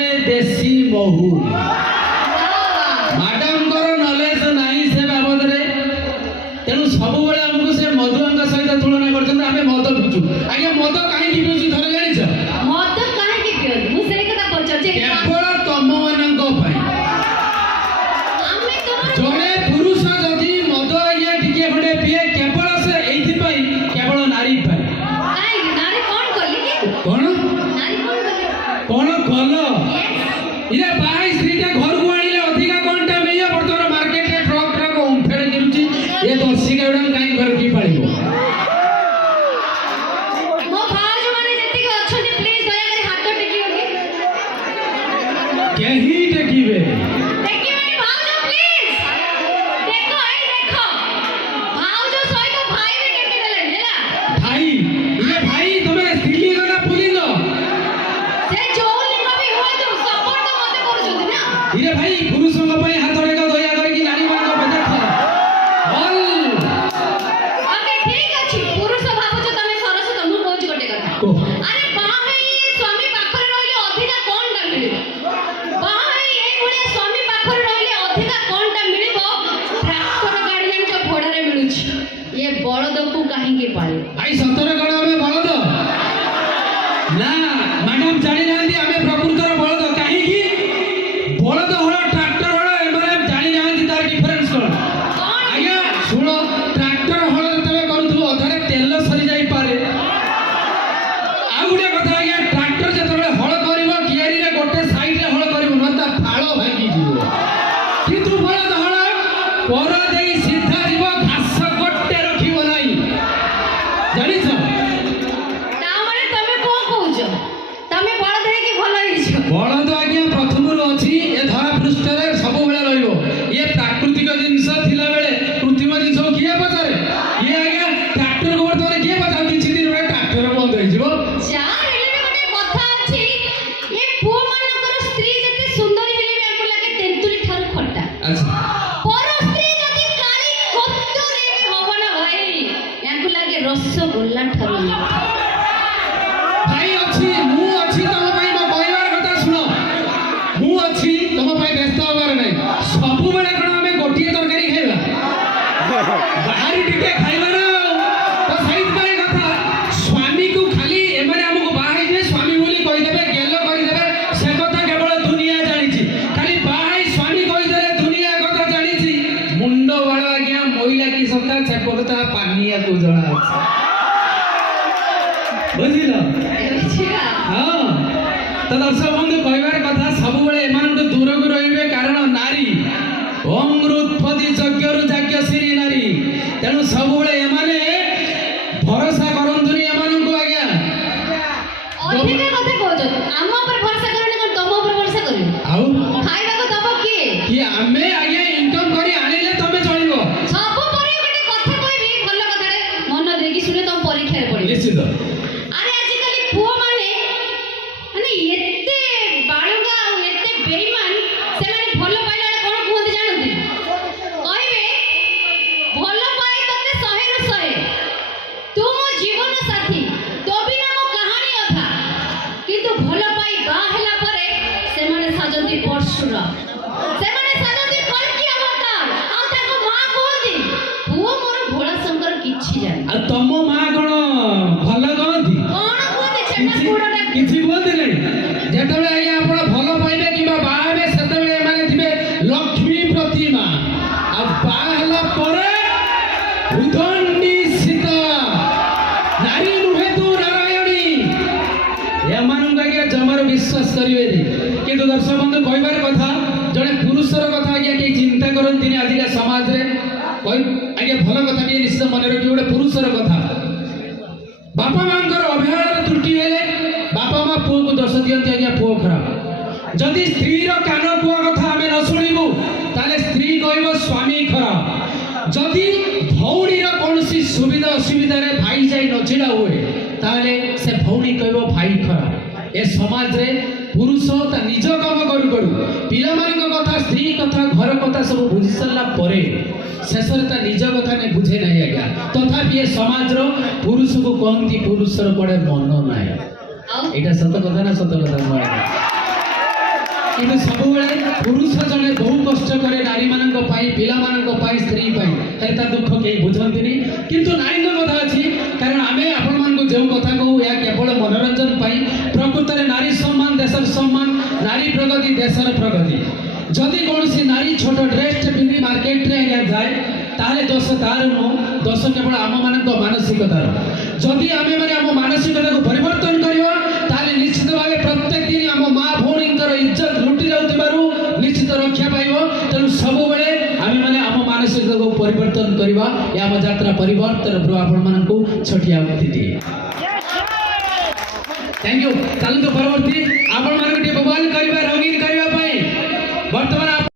रे देसी Mhow madam knowledge नहीं से बाबद रे तेणु सब बेले हमको से मधुआ सहित तुलना कर मद पिचु आज्ञा मद कहीं पिचु थोड़े जान मद कहीं पियो मु से कथा पचारे केवल तुम मानक जड़े पुरुष जदि मद आज्ञा टिके खंडे पिए केवल से केवल नारी कौन कौन कल ये बाई स्त्रीटा घर को आनिले अधिका कौन टाइम है वर्तमान मार्केट रे ट्रक ट्रक उंफेड़ गिरुची ये दर्शी के उड़न काई घर की पाइबो मो भाज माने जति के अछनी प्लीज दया करे हाथ टेकियो के केही टेकीबे टेकी माने भाज प्लीज देखो ए देखो भाज सहित भाई भी टेकी देले हैला भाई ये भाई तुम्हें स्त्रीलिंग का पुलिंग से जोलिंग भी होय तो सपोर्ट मते करजुती ना ये भाई पुरुषों को पई हाथ टेका दया करे कि नारी मान को देखो ऑल ओके ठीक अछि पुरुष भाबुछ तमे सरस तमु कोच गटे कथा अरे बाहे स्वामी पाखरे रहले अधिका कोनटा मिलिबो बाहे एई गुडे स्वामी पाखरे रहले अधिका कोनटा मिलिबो ट्रैक्टर गाड़ी जो घोड़ा रे मिलुछ ये बळद को काहे के पाले भाई सतरे गण हमें बलद ना मैडम जानी नांदी हमें प्रकृतर बलद काहे की बलद हळ ट्रैक्टर हळ एमरे जानी नांदी तार डिफरेंस कोन आज्ञा सुनो ट्रैक्टर हळ तबे करूथु अधारे तेल सरी जाई पारे आ गुडे कथा आज्ञा ट्रैक्टर जतबे हळ करिवो गियरी रे गोटे साइड रे हळ करिवो न ता फाळो भागी जिवो किंतु बलद हळ पर देई सीधा जीवो घास गोटे रखिबो नाही जानिछ ता माने तमे को कहउछ तमे बळद रे की भलो हिछ बलद आज्ञा प्रथमरु अछि ए धरा पृष्ठ रे सब बेले रहइबो ये प्राकृतिक जिंस थिला बेले कृत्रिम जिंस किए पचारे ये आज्ञा ट्रैक्टर को वर्तमान किए पचा किछि दिन रे ट्रैक्टर बंद होई जिवो जा हेले गोटे कथा अछि ए पुओ मानकर स्त्री जति सुंदरी हेले भी हमको लागे तेंतुली ठार खट्टा अच्छा पर स्त्री जति काली कत्तुरे भी होबना भाई हमको लागे रसगोल्ला ठार भाई अछि मु अछि तम भाई मो कहबार कथा सुनो मु अछि तम भाई व्यस्त होबार नै सब बेले कोन हमें गोटिए तरकारी खाइबा बाहरी टिके खाइबा ना तो सहित भाई कथा स्वामी को खाली एमाने हमको बाहाई जे स्वामी बोली कहि देबे गेलो करि देबे से कथा केवल दुनिया जानि छी खाली बाहाई स्वामी कहि देले दुनिया कथा जानि छी मुंडो वाला आज्ञा महिला की सबका से कथा पानिया को जणा अछि बुझिलो हाँ तो दर्शक बंधु कहबार कथा सब बेले एमान दूर को रहिबे कारण नारी अंगुत्पत्ति यज्ञरु जाग्यश्री नारी तेणु सब बेले एमाने भरोसा करंतुनी एमान को आज्ञा अधिक कथा कहउछ हम ऊपर भरोसा करने कोन तम ऊपर भरोसा करियो आउ खाइबा को दबो की आमे आज्ञा इनकम करी आनिले तमे चलिबो सब परे गोटे कथा कहबी भलो कथा रे मन देकी सुने तम परीक्षा रे पड़ी निश्चित अरे आजिकली पुओ माने एते बाळुगा एते बेईमान से माने भलो पाइला कोन कुहंती जानंती कहबे भलो पाए तते 100 ରୁ 100 तू मो जीवन साथी तो बिना मो कहानी अथा किंतु भलो पाई बा हैला परे से माने साजंती परशुर से माने साजंती कलकी अवतार आ ताको मां कहंती पुओ मोर भोला शंकर किछि जाने आ तम मां कोन भलो कहंती कोन कहंती छेना गुडा किछि कहंती नै जेतबे आज्ञा आपण भलो पाइबे किबा बाहाबे सेतबे माने थिबे लक्ष्मी प्रतिमा आ बाहला परे उदंडी सीता नारी नुहे तू नारायणी एमान आज्ञा जमार विश्वास करिवे नी किंतु दर्शक बंधु कहबार कथा जने पुरुषर कथा आज्ञा के चिंता करंती नि आजिका समाज रे आज्ञा भलो कथा के निश्चय मन रखि गोटे पुरुषर कथा बापा मांकर अवहेलार त्रुटि हेले बापा मां पुओ को दोष दियंती आज्ञा पुओ खराब जदि स्त्री रो कान पुओ कथा हमें न सुनिबु ताले स्त्री कहबो स्वामी खराब जदि भौणी रो कोनसी सुविधा असुविधा रे भाई जाई न छिड़ा हुए ताले से भौणी कहबो भाई खराब ए समाज रे पुरुष ता निज काम करू करू पिला मान कथा स्त्री कथा घर कथा सब बुझी सरला परे शेषर ता निज कथा ने बुझे नहीं आज्ञा तथापि ये समाज रो पुरुष को कहती पुरुष रो पड़े मन नाही एटा सत कथा ना सत कथा କିନ୍ତୁ ସବୁବେଳେ ପୁରୁଷ ଜଣେ ବହୁ କଷ୍ଟ କରେ ନାରୀମାନଙ୍କ ପାଇଁ, ପିଲାମାନଙ୍କ ପାଇଁ, ସ୍ତ୍ରୀ ପାଇଁ, ହେଲେ ତା ଦୁଃଖ କେହି ବୁଝନ୍ତିନି। କିନ୍ତୁ ନାରୀଙ୍କ କଥା ଅଛି, କାରଣ ଆମେ ଆପଣମାନଙ୍କୁ ଯେଉଁ କଥା କହୁ ଏହା କେବଳ ମନୋରଞ୍ଜନ ପାଇଁ। ପ୍ରକୃତରେ ନାରୀ ସମ୍ମାନ ଦେଶର ସମ୍ମାନ, ନାରୀ ପ୍ରଗତି ଦେଶର ପ୍ରଗତି। ଯଦି କୌଣସି ନାରୀ ଛୋଟ ଡ୍ରେସ୍ଟେ ପିନ୍ଧି ମାର୍କେଟରେ ଯାଏ ତାହେଲେ ଦୋଷ ତାର ନୁହଁ, ଦୋଷ କେବଳ ଆମମାନଙ୍କ ମାନସିକତାର। ଯଦି ଆମେମାନେ ଆମ ମାନସିକତାକୁ ପରିବର୍ତ୍ତନ କରିବା ତାହେଲେ ନିଶ୍ଚିତ ଭାବେ ପ୍ରତ୍ୟେକ ଦିନ ଆମ ମା ଭଉଣୀଙ୍କର ଇଜ୍ଜତ ଲୁଟି ଯାଉଥିବାରୁ ନିଶ୍ଚିତ ରକ୍ଷା ପାଇବ। ତେଣୁ ସବୁବେଳେ ଆମେମାନେ ଆମ ମାନସିକତାକୁ ପରିବର୍ତ୍ତନ କରିବା। ଏ ଆମ ଯାତ୍ରା ପରିବର୍ତ୍ତନରୁ ଆପଣମାନଙ୍କୁ ଛୋଟିଆ ଅତିଥି। Thank you. ଚାଲନ୍ତୁ ପରବର୍ତ୍ତୀ ଆପଣମାନଙ୍କୁ ଟିକେ ବୋବାଲ କରିବା, ରଙ୍ଗୀନ କରିବା।